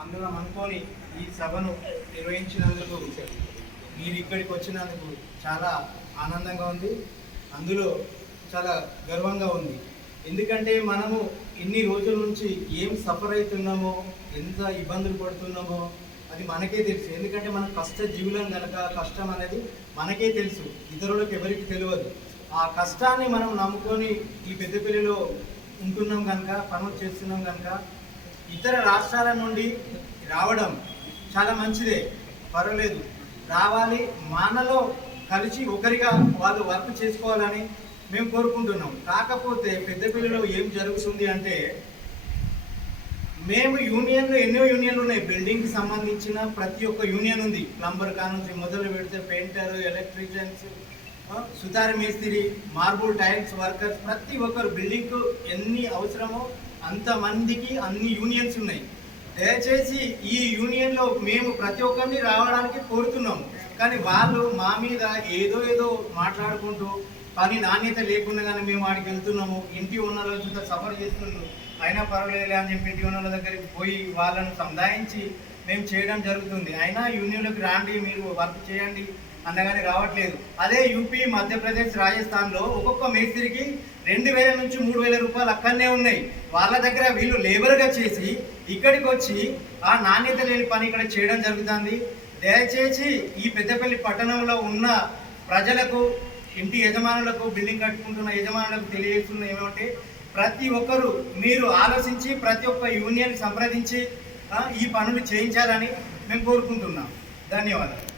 అందులో అనుకొని ఈ సభను నిర్వహించినందుకు మీరు ఇక్కడికి వచ్చినందుకు చాలా ఆనందంగా ఉంది. అందులో చాలా గర్వంగా ఉంది. ఎందుకంటే మనము ఇన్ని రోజుల నుంచి ఏం సఫర్ అవుతున్నామో ఎంత ఇబ్బందులు పడుతున్నామో అది మనకే తెలుసు. ఎందుకంటే మనం కష్ట జీవులం కనుక కష్టం అనేది మనకే తెలుసు. ఇతరులకు ఎవరికి తెలియదు. ఆ కష్టాన్ని మనం నమ్ముకొని ఈ పెద్దపల్లిలో ఉంటున్నాం కనుక పనులు చేస్తున్నాం కనుక ఇతర రాష్ట్రాల నుండి రావడం చాలా మంచిదే. పర్వాలేదు. రావాలి మనలో కలిసి ఒకరిగా వాళ్ళు వర్క్ చేసుకోవాలని మేము కోరుకుంటున్నాం. కాకపోతే పెద్దపల్లిలో ఏం జరుగుతుంది అంటే మేము యూనియన్లు ఎన్నో యూనియన్లు ఉన్నాయి. బిల్డింగ్కి సంబంధించిన ప్రతి ఒక్క యూనియన్ ఉంది. ప్లంబర్ కానుంచి మొదలు పెడితే పెయింటర్ ఎలక్ట్రీషియన్స్ సుతార మేస్త్రి మార్బుల్ టైల్స్ వర్కర్స్ ప్రతి ఒక్కరు బిల్డింగ్ ఎన్ని అవసరమో అంతమందికి అన్ని యూనియన్స్ ఉన్నాయి. దయచేసి ఈ యూనియన్లో మేము ప్రతి ఒక్కరిని రావడానికి కోరుతున్నాము. కానీ వాళ్ళు మా మీద ఏదో ఏదో మాట్లాడుకుంటూ పని నాణ్యత లేకుండా కానీ మేము వాడికి వెళ్తున్నాము. ఇంటి ఓనర్ల చూస్తే సఫర్ చేస్తున్నారు అయినా పర్వాలేదు అని చెప్పి ఇంటి ఓనర్ల దగ్గరికి పోయి వాళ్ళను సంధాయించి మేము చేయడం జరుగుతుంది. అయినా యూనియన్లకు రాండి మీరు వర్క్ చేయండి అనగానే రావట్లేదు. అదే యూపీ మధ్యప్రదేశ్ రాజస్థాన్లో ఒక్కొక్క మేస్త్రికి రెండు వేల నుంచి మూడు వేల రూపాయలు అక్కడనే ఉన్నాయి. వాళ్ళ దగ్గర వీళ్ళు లేబర్గా చేసి ఇక్కడికి వచ్చి ఆ నాణ్యత లేని పని ఇక్కడ చేయడం జరుగుతుంది. దయచేసి ఈ పెద్దపల్లి పట్టణంలో ఉన్న ప్రజలకు ఇంటి యజమానులకు బిల్డింగ్ కట్టుకుంటున్న యజమానులకు తెలియజేస్తున్న ఏమంటే ప్రతి ఒక్కరు మీరు ఆలోచించి ప్రతి ఒక్క యూనియన్ సంప్రదించి ఈ పనులు చేయించాలని మేము కోరుకుంటున్నాం. ధన్యవాదాలు.